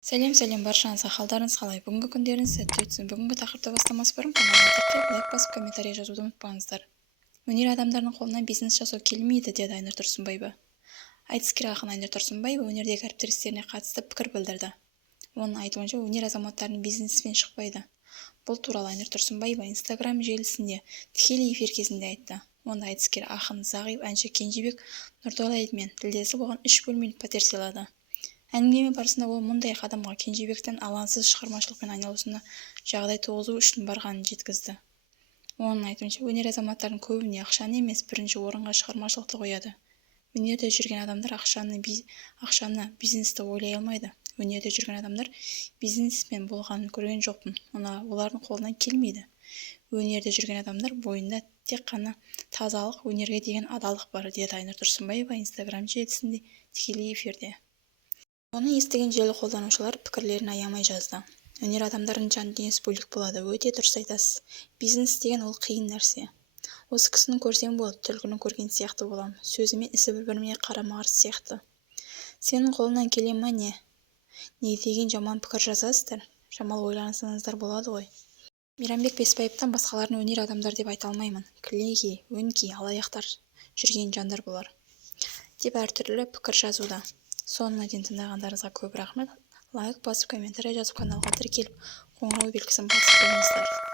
Сәлем баршаңызға, қалдарыңыз қалай? Бүгінгі күндеріңіз сәтті өтсін. Бүгінгі тақырыпты бастамас бұрын каналға тіркеліп, лайк басып, комментарий жазуды ұмытпаңыздар. Өнер адамдарының қолынан бизнес жасау келмейді, деді Айнұр Тұрсынбаева. Айтыскер ақын Айнұр Тұрсынбаева өнердегі әріптестеріне қатысты пікір білдірді. Оның айтуынша, өнер азаматтарының бизнеспен шықпайды. Бұл туралы Айнұр Тұрсынбаева Instagram желісінде тікелей эфир кезінде айтты. Онда айтыскер ақын зағип әнші Кенжебек Нұртолаевмен тілдесіп, оған 3 бөлмелі пәтер сыйлады. Әңгіме барысында ол мұндай қадамға Кенжебектің алаңсыз шығармашылықпен айналысуына жағдай туғызу үшін барғанын жеткізді. Оның айтуынша, өнер азаматтарының көбіне ақшаны емес, бірінші орынға шығармашылықты қояды. Өнерде жүрген адамдар ақшаны, бизнесті ойлай алмайды. Өнерде жүрген адамдар бизнесмен болғанын көрген жоқпын. Олардың қолынан келмейді. Өнерде жүрген адамдар бойында тек қана тазалық, өнерге деген адалық бар, деді Айнұр Тұрсынбаева Instagram желісінде тікелей эфирде. Оны естіген желі қолданушылар пікірлерін аямай жазды. Өнер адамдарының жан дүниесі бөлек болады, өте дұрыс айтасыз. Бизнес деген ол қиын нәрсе. Осы кісіні көрсем болады, түлкіні көрген сияқты болам. Сөзі мен ісі бір-біріне қарама-қарсы сияқты. Сенің қолынан келе ма не? Не деген жаман пікір жазасыздар? Жамал ойлансаңыздар болады ғой. Мейрамбек Беспаевтан басқаларын өнер адамдар деп айта алмаймын. Кілегей, өңкей, алаяқтар жүрген жандар болар, деп әртүрлі пікір жазуда. Соңына дейін тыңдағандарыңызға көп рахмет. Лайк басып, комментарий жазып, каналға тіркеліп, қоңырау белгісін басып қойыңыздар.